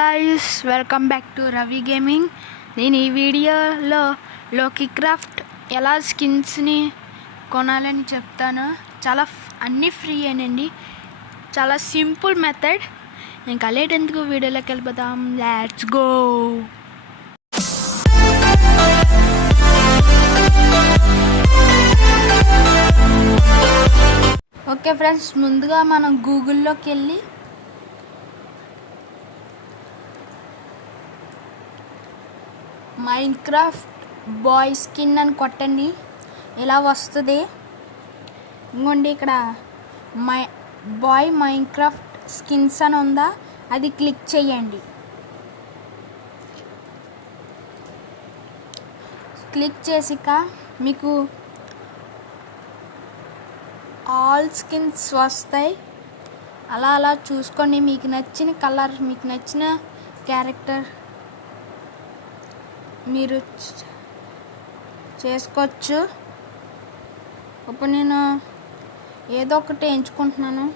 Guys, welcome back to Ravi gaming. నేను ఈ వీడియోలో లోకీ క్రాఫ్ట్ ఎలా స్కిన్స్ని కొనాలని చెప్తాను. అన్నీ ఫ్రీ అనండి, చాలా సింపుల్ మెథడ్. ఇంకా లేట్ ఎందుకు వీడియోలోకి వెళ్ళిపోతాం, లెట్స్ గో. ఓకే ఫ్రెండ్స్, ముందుగా మనం గూగుల్లోకి వెళ్ళి మైన్క్రాఫ్ట్ బాయ్ స్కిన్ అని కొట్టండి, ఇలా వస్తుంది. ఇంకోండి ఇక్కడ బాయ్ మైన్క్రాఫ్ట్ స్కిన్స్ అని ఉందా, అది క్లిక్ చేయండి. క్లిక్ చేసాక మీకు ఆల్ స్కిన్స్ వస్తాయి. అలా చూసుకోండి, మీకు నచ్చిన కలర్, మీకు నచ్చిన క్యారెక్టర్ మీరు చేసుకోవచ్చు. ఇప్పుడు నేను ఏదో ఒకటి ఎంచుకుంటున్నాను.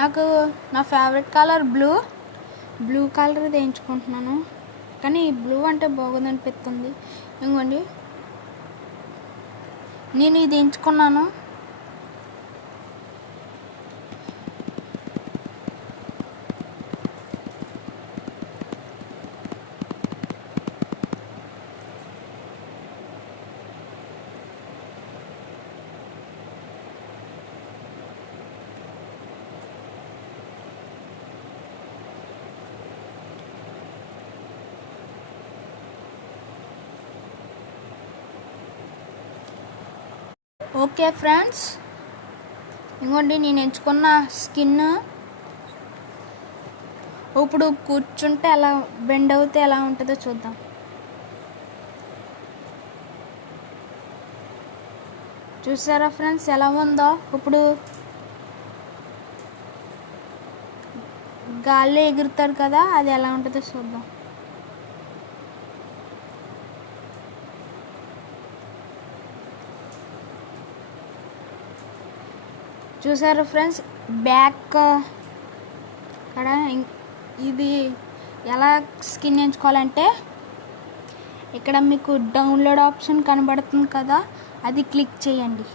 నాకు నా ఫేవరెట్ కలర్ బ్లూ కలర్ ఇది ఎంచుకుంటున్నాను, కానీ బ్లూ అంటే బాగుందనిపిస్తుంది. ఇంకోండి నేను ఇది ఎంచుకున్నాను. ఓకే ఫ్రెండ్స్, ఇంకోండి నేను ఎంచుకున్న స్కిన్ ఇప్పుడు కూర్చుంటే ఎలా బెండ్ అవుతే ఎలా ఉంటుందో చూద్దాం. చూసారా ఫ్రెండ్స్ ఎలా ఉందో? ఇప్పుడు గాల్లో ఎగురుతాడు కదా, అది ఎలా ఉంటుందో చూద్దాం. చూసారు ఫ్రెండ్స్, బ్యాక్ అక్కడ ఇది ఎలా స్కిన్ ఎంచుకోవాలంటే ఇక్కడ మీకు డౌన్లోడ్ ఆప్షన్ కనబడుతుంది కదా, అది క్లిక్ చేయండి.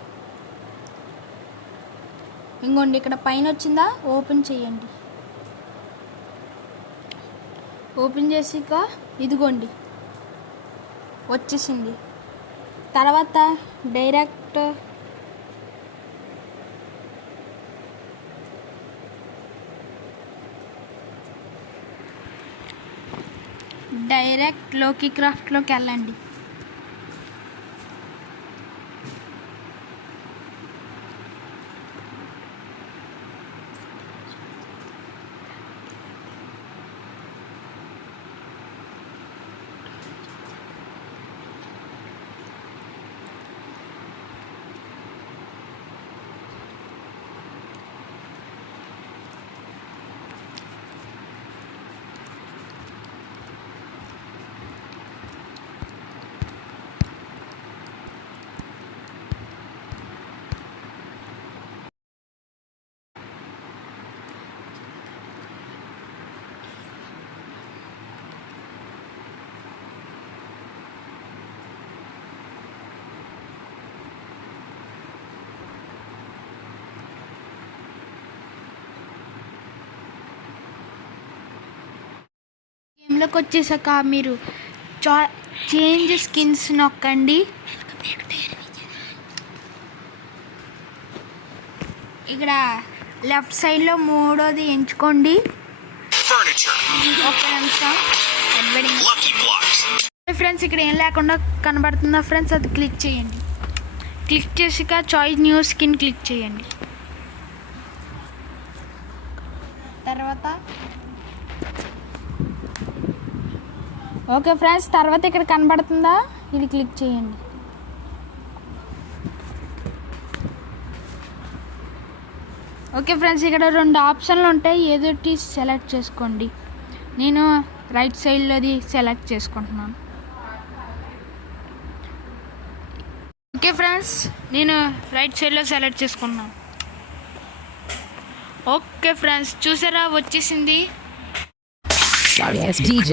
ఇంకోండి ఇక్కడ పైన వచ్చిందా, ఓపెన్ చేయండి. ఓపెన్ చేసాక ఇదిగోండి వచ్చేసింది. తర్వాత డైరెక్ట్ లోకీ క్రాఫ్ట్లోకి వెళ్ళండి. గేమ్లోకి వచ్చేసాక మీరు చేంజ్ స్కిన్స్ నొక్కండి. ఇక్కడ లెఫ్ట్ సైడ్లో మూడోది ఎంచుకోండి. ఒక నిమిషం ఫ్రెండ్స్, ఇక్కడ ఏం లేకుండా కనబడుతుందా ఫ్రెండ్స్, అది క్లిక్ చేయండి. క్లిక్ చేసాక చాయిస్ న్యూ స్కిన్ క్లిక్ చేయండి. తర్వాత ఓకే ఫ్రెండ్స్, తర్వాత ఇక్కడ కనబడుతుందా, ఇది క్లిక్ చేయండి. ఓకే ఫ్రెండ్స్, ఇక్కడ 2 ఆప్షన్లు ఉంటాయి, ఏదోటి సెలెక్ట్ చేసుకోండి. నేను రైట్ సైడ్లోది సెలెక్ట్ చేసుకుంటున్నాను. ఫ్రెండ్స్, నేను రైట్ సైడ్లో సెలెక్ట్ చేసుకున్నాను. ఓకే ఫ్రెండ్స్, చూసారా వచ్చేసింది. Sorry, it's DJ.